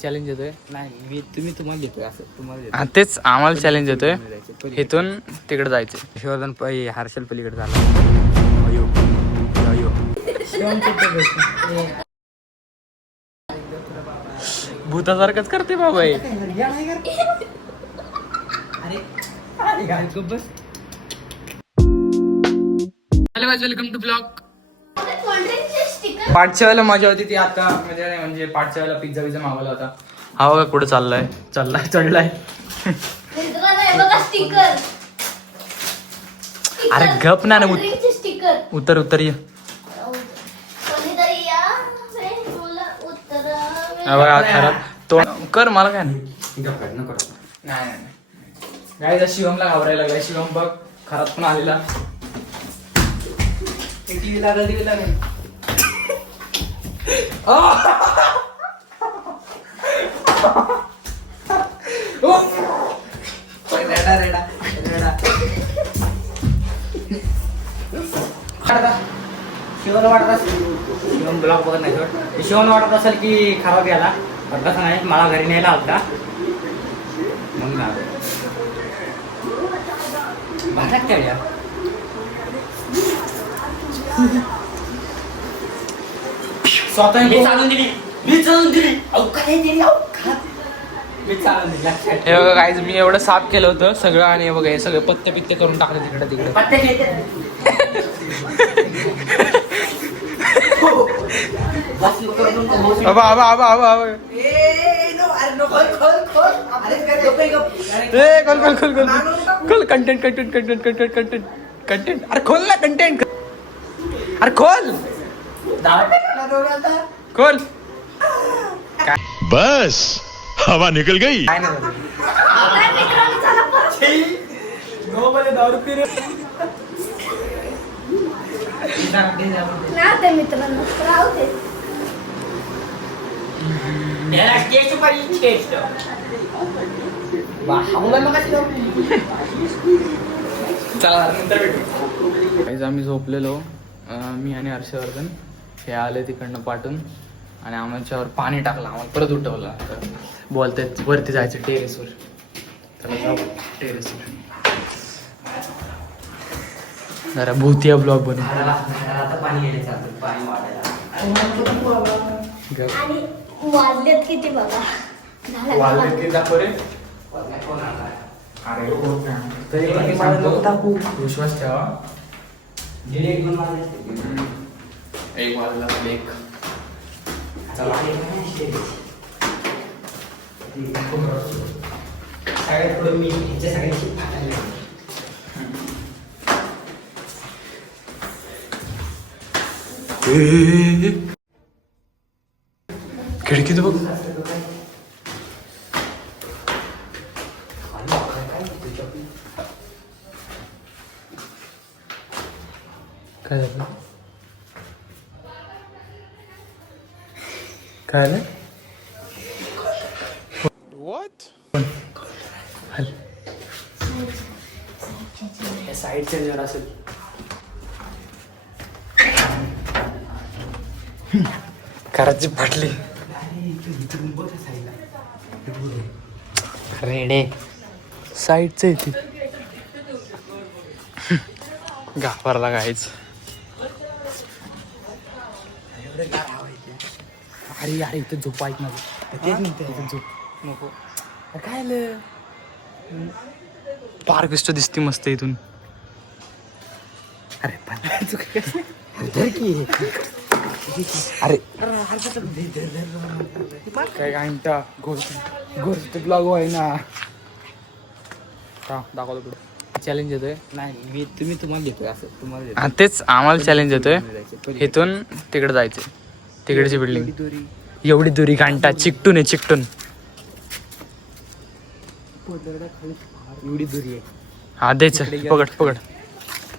Challenge येतोय. नाही तुम्ही तुम्हाला देतोय असं तुम्हाला तेच आम्हाला चॅलेंज येतोय. इथून तिकडे जायचं. शिवर्धन हर्षल पलीकडे झाला. अयो अयो भूतासारखंच करते बाबा हे. Welcome to blog. पाठच्या वेळेला मजा होती ती आता म्हणजे पाठच्या वेळेला पिझ्झा मागवला होता. हा बघा कुठे चाललाय चढलाय. अरे गप ना उतर ये. बघा खरं तो कर मला काय नाही. काय शिवमला घाबरायला लागलाय. शिवम बघ खरात पण आलेला. टीव्ही लागल. शिवला वाटत असेल शिवम ब्लॉग बघत नाही. शिवला वाटत असेल की खराब गेला पण तसं नाही. मला घरी न्यायला आलता मग ना भाषा काय या स्वतः मी चालून दिली. हे बघा गाईज मी एवढं साफ केलं होतं सगळं आणि हे बघा हे सगळे पत्ते पित्ते करून टाकले तिकडे. खोल कंटेंट. अरे खोल ना कंटेंट. अरे खोल. बस हवा निकल गई. काय नाही चला नंतर भेटू. आम्ही झोपलेलो मी आणि हर्षवर्धन. हे आले तिकडनं पाठून आणि आमच्यावर पाणी टाकलं. आम्हाला परत उठवलं. बोलतात वरती जायचं टेरेसवर. चला जाऊ टेरेसवर. जरा भूतिया ब्लॉग बनवून वाजलेत किती बघा. विश्वास ठेवा. एक वाजला एक. खिडकीत बघ. काय झालं काय झालं. साईडच्या जरा असेल. कराची फाटली. रेडे साईडच येते. घाबरला काहीच. अरे अरे इथं झोप ऐक ना. तेच नाही झोप नको. काय पार्क दिसतो दिसते मस्त इथून. अरे अरे काय घंटा गोष्ट ब्लॉग आहे ना. दाखवतो पुढे. चॅलेंज येतोय. नाही तुम्ही तुम्हाला देतोय असं तुम्हाला तेच आम्हाला चॅलेंज येतोय. इथून तिकडे जायचं. तिकडची बिल्डिंग एवढी दुरी घंटा चिकटून आहे चिकटून. एवढी दुरी आहे. हा द्यायचं. पकड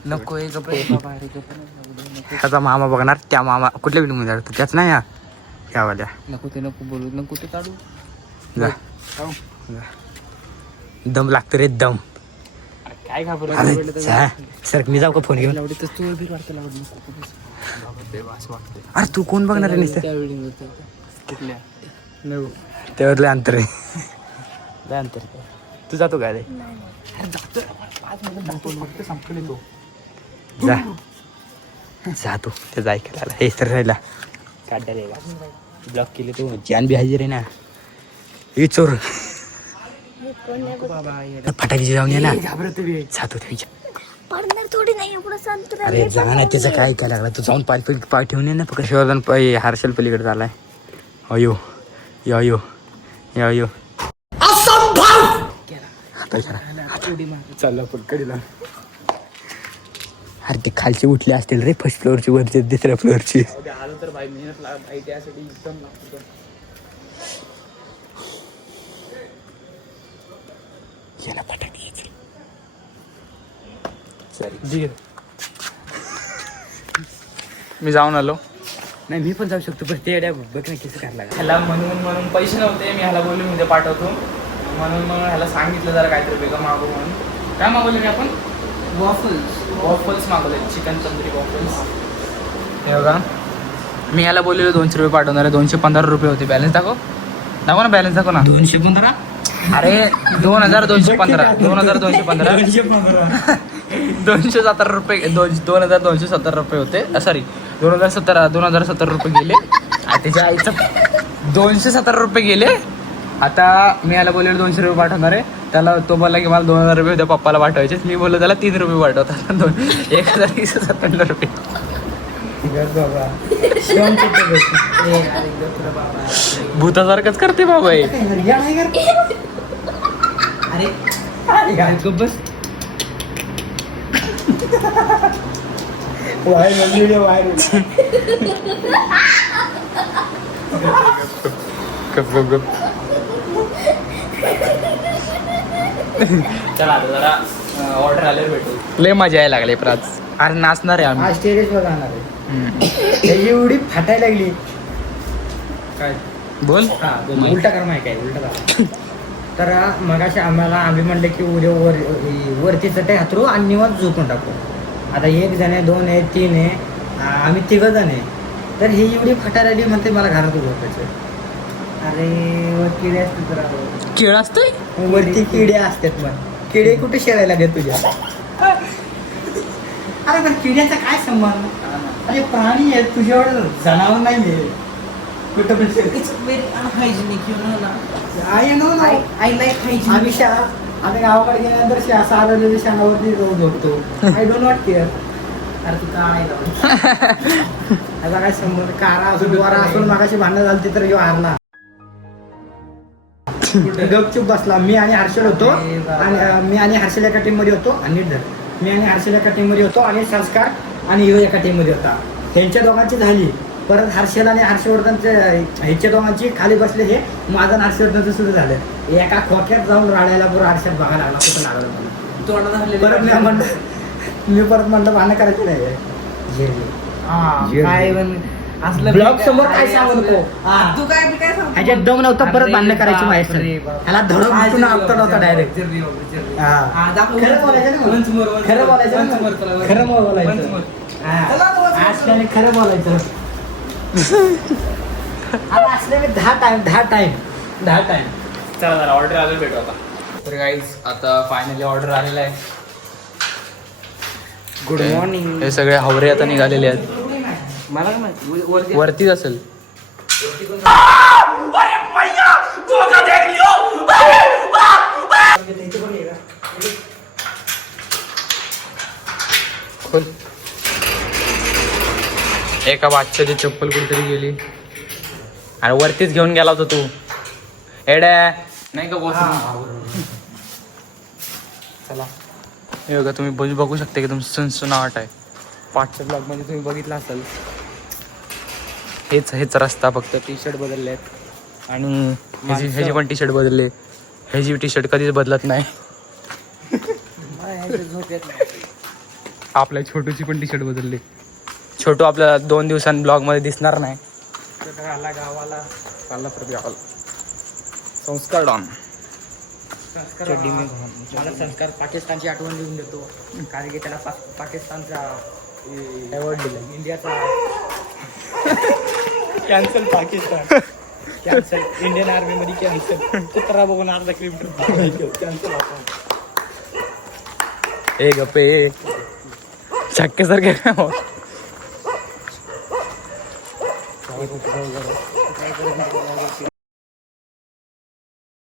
नको. त्याचा मामा बघणार. त्या मामा कुठल्या बिल्डिंग मध्ये जातो त्याच नाही. यावाल्या नको बोलू नको ते काढू. दम लागतो रे दम. काय घाबरत अरे जा. सर मी जाऊ का फोन घेऊन तू बीर वाटतं असं वाटतं अरे तू कोण बघणार आहे नुसतं? त्या वेळी कुठल्या त्यावर लय अंतर आहे. लय अंतर आहे. तू जातो काय रे? जा जातो ते ऐकायला हे तर राहिला काढायला ब्लॉक केले तू जान बी हजर आहे ना हे चोर फटाकीची जाऊन ये ना जातो ते पडणार थोडी नाही एवढं संत्र अरे जा ना त्याचं काय ऐकायला लागला तू जाऊन पाय ठेवून ये ना फक्त शिवर्धन हर्षल पलीकडे झालाय अयो यो यो चालला पकडीला अरे ते खालची उठले असतील रे फर्स्ट फ्लोअरची वरची दुसऱ्या फ्लोअरची आलं तर भाई मेहनत लागत त्यासाठी एकदम लागतो याला फटाके मी जाऊन आलो नाही मी पण जाऊ शकतो पण ते बघ ना कसं करायला लागला. ह्याला म्हणून पैसे नव्हते मी ह्याला बोललो मी ते पाठवतो म्हणून मग ह्याला सांगितलं जरा काहीतरी वेगळं मागू म्हणून काय मागवलं मी आपण वॉफल्स मागवले चिकन तंदुरी वॉफल्स हे बघा मी ह्याला बोललेलो 200 रुपये पाठवणार आहे 215 रुपये होते बॅलन्स दाखव ना बॅलन्स दाखव ना 215 अरे 2215 270 रुपये 2270 रुपये होते सॉरी 2070 रुपये गेले आणि त्याच्या आईचं 270 रुपये गेले आता मी याला बोललेलो 200 रुपये पाठवणार आहे त्याला तो बोलला की मला 2000 रुपये उद्या पप्पाला पाठवायचे मी बोललो त्याला 3 रुपये पाठवतात 1157 रुपये भूतासारखंच करते बाबा हे बस चला आता जरा ऑर्डर आल्यावर भेटू लय मजा यायला लागले प्राज अरे नाचणार आहे आम्ही आज टेरेस वर जाणार आहे एवढी फाटायला लागली काय बोल उलटा कर माहिती काय उलटा करा तर मगाशी आम्ही म्हणलं की उद्या वरती चटई हातरू आणि निवांत झोपून टाकू आता 1 जण आहे 2 आहे 3 आहे आम्ही 3 जण आहे तर ही एवढी फाटायला लागली म्हणते मला घरात झोपायचं अरे वर किडे असते तर केळ असतोय वरती किडे असतात मग किडे कुठे शेळायला लागेल तुझ्या अरे पण किड्याचा काय संबंध अरे प्राणी आहे तुझ्यावर जनावर नाही आहे कुठं पण आम्ही गावाकडे गेल्यानंतर साधलेल्या शाणावरती जाऊन झोपतो आय डोंट नॉट केअर अरे तू काय याचा काय संबंध कारा असून वारा असून मागाशी भांडणं झाली तर ह्यो हारला गपचूप बसला मी आणि हर्षल होतो आणि मी आणि हर्षल एका टीम मध्ये होतो आणि मी आणि हर्षल एका टीम मध्ये होतो आणि संस्कार आणि ह्यो एका टीम मध्ये होता त्यांच्या दोघांची झाली परत हर्षल आणि हर्षवर्धनचे ह्याच्या दोघांची खाली बसले हे माझं आणि हर्षवर्धनचं सुरू झालं एका खोक्यात जाऊन राडायला बरोबर हर्षद बघायला लागला कुठं लागलं मला परत मी परत म्हणलं भांडण करायचं नाही ब्लॉग समोर काय सांगू नको ह्याच्यात दम नव्हता परत भांडण करायची माहिती ह्याला धडक उठून आपता नव्हता डायरेक्ट खरं बोलायचं खरं बोलायचं खरं बोलायचं असले मी 10 टाइम चला जरा ऑर्डर आल्यावर भेटू आता तर गाईज आता फायनली ऑर्डर आलेला आहे गुड मॉर्निंग हे सगळे हावरे आता निघालेले आहेत मला काय माहिती वरतीच असेल खोल एका बादशाची चप्पल कुठेतरी गेली आणि वरतीच घेऊन गेला होता तू एड्या नाही का बोस चला हे बघा तुम्ही बघू शकता की तुमचं सनसनाट आहे 5च्या ब्लॉगमध्ये तुम्ही बघितलं असाल हेच रस्ता फक्त टी शर्ट बदलले आहेत आणि ह्याची पण टी शर्ट बदलले ह्याची टी शर्ट कधीच बदलत नाही आपल्या छोटूची पण टी शर्ट बदलली छोटू आपल्या 2 दिवसांनी ब्लॉगमध्ये दिसणार नाही गावाला चालला तर गावाला संस्कार डॉन मला संस्कार पाकिस्तानची आठवण देऊन देतो कारण की त्याला पाकिस्तानचा अवॉर्ड दिलं. इंडियाचा cancel Pakistan cancel Indian army मध्ये कॅन्सल कुत्रा बघून अर्धा किलोमीटर कॅन्सल आपण ए गप्पे छक्क्यासारखे